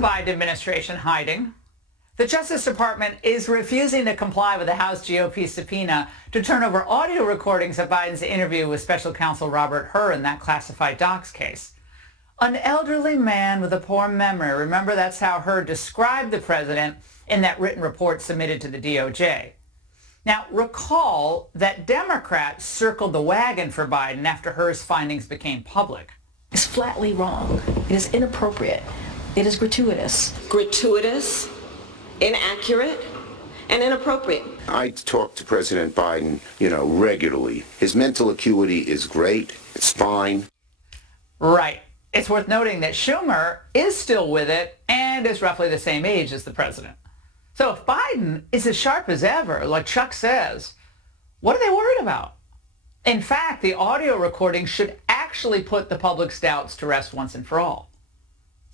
Biden administration hiding? The Justice Department is refusing to comply with the House GOP subpoena to turn over audio recordings of Biden's interview with special counsel Robert Hur in that classified docs case. An elderly man with a poor memory. Remember, that's how Hur described the president in that written report submitted to the DOJ. Now, recall that Democrats circled the wagon for Biden after Hur's findings became public. It's flatly wrong. It is inappropriate. It is gratuitous. Gratuitous, inaccurate, and inappropriate. I talk to President Biden, regularly. His mental acuity is great. It's fine. Right. It's worth noting that Schumer is still with it and is roughly the same age as the president. So if Biden is as sharp as ever, like Chuck says, what are they worried about? In fact, the audio recording should actually put the public's doubts to rest once and for all.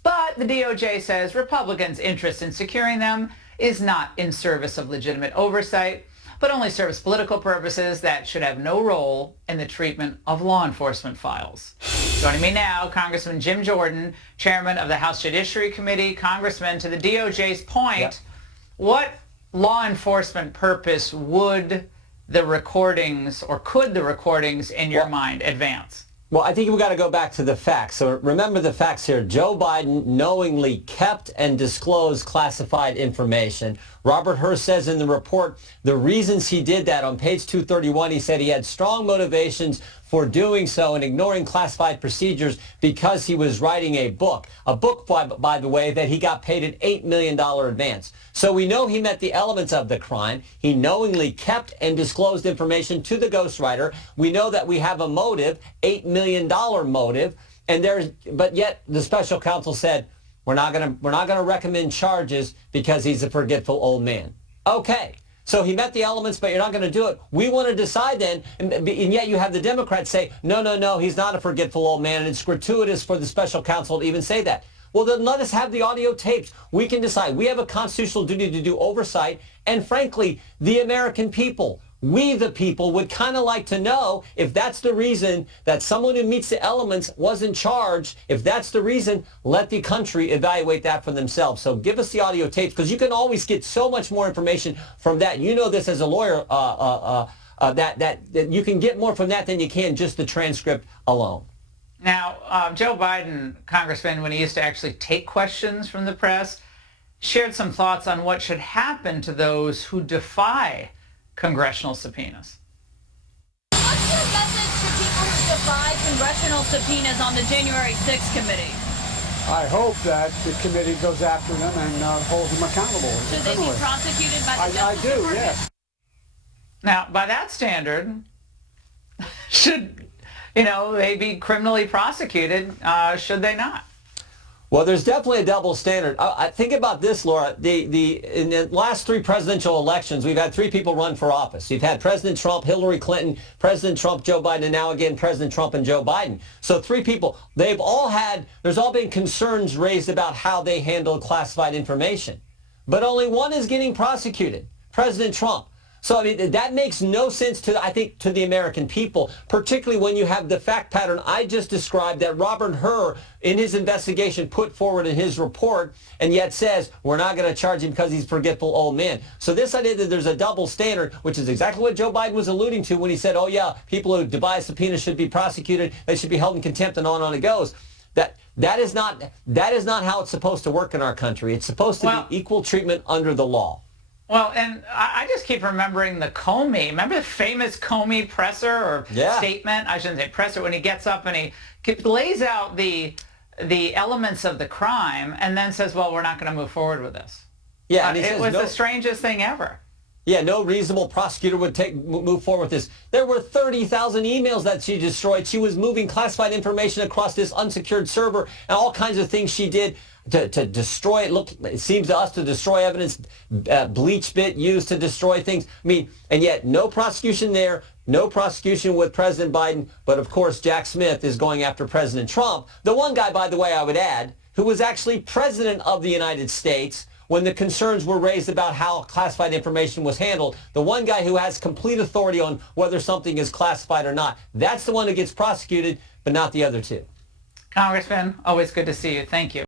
But the DOJ says Republicans' interest in securing them is not in service of legitimate oversight, but only serves political purposes that should have no role in the treatment of law enforcement files. Joining me now, Congressman Jim Jordan, chairman of the House Judiciary Committee. Congressman, to the DOJ's point, What law enforcement purpose would the recordings, or could the recordings, in your mind, advance? Well, I think we've got to go back to the facts. So remember the facts here. Joe Biden knowingly kept and disclosed classified information. Robert Hur says in the report the reasons he did that on page 231, he said he had strong motivations for doing so and ignoring classified procedures because he was writing a book, by the way, that he got paid an $8 million advance. So we know he met the elements of the crime. He knowingly kept and disclosed information to the ghostwriter. We know that we have a motive, $8 million motive, but yet the special counsel said, we're not going to recommend charges because he's a forgetful old man. Okay. So he met the elements, but you're not going to do it. We want to decide then, and yet you have the Democrats say, no, he's not a forgetful old man, and it's gratuitous for the special counsel to even say that. Well, then let us have the audio tapes. We can decide. We have a constitutional duty to do oversight, and frankly, the American people, we the people, would kind of like to know if that's the reason that someone who meets the elements wasn't charged. If that's the reason, let the country evaluate that for themselves. So give us the audio tapes, because you can always get so much more information from that. You know this as a lawyer, that you can get more from that than you can just the transcript alone. Now, Joe Biden, Congressman, when he used to actually take questions from the press, shared some thoughts on what should happen to those who defy congressional subpoenas. What's your message to people who defy congressional subpoenas on the January 6th committee? I hope that the committee goes after them and holds them accountable. Should they be prosecuted by the Justice Department? Yes. Now, by that standard, should they be criminally prosecuted? Should they not? Well, there's definitely a double standard. Think about this, Laura. In the last three presidential elections, we've had three people run for office. You've had President Trump, Hillary Clinton, President Trump, Joe Biden, and now again President Trump and Joe Biden. So three people. There's all been concerns raised about how they handle classified information. But only one is getting prosecuted, President Trump. So, I mean, that makes no sense to the American people, particularly when you have the fact pattern I just described that Robert Hur, in his investigation, put forward in his report, and yet says we're not going to charge him because he's a forgetful old man. So this idea that there's a double standard, which is exactly what Joe Biden was alluding to when he said, oh, yeah, people who defy subpoenas should be prosecuted, they should be held in contempt, and on it goes. That is not how it's supposed to work in our country. It's supposed to be equal treatment under the law. Well, and I just keep remembering the Comey. Remember the famous Comey presser or statement? I shouldn't say presser, when he gets up and he lays out the elements of the crime and then says, well, we're not going to move forward with this. Yeah, and he it says, was the strangest thing ever. Yeah, no reasonable prosecutor would move forward with this. There were 30,000 emails that she destroyed. She was moving classified information across this unsecured server and all kinds of things she did to destroy it. It seems to us to destroy evidence, bleach bit used to destroy things. I mean, and yet no prosecution there, no prosecution with President Biden. But of course, Jack Smith is going after President Trump. The one guy, by the way, I would add, who was actually president of the United States when the concerns were raised about how classified information was handled, the one guy who has complete authority on whether something is classified or not. That's the one who gets prosecuted, but not the other two. Congressman, always good to see you. Thank you.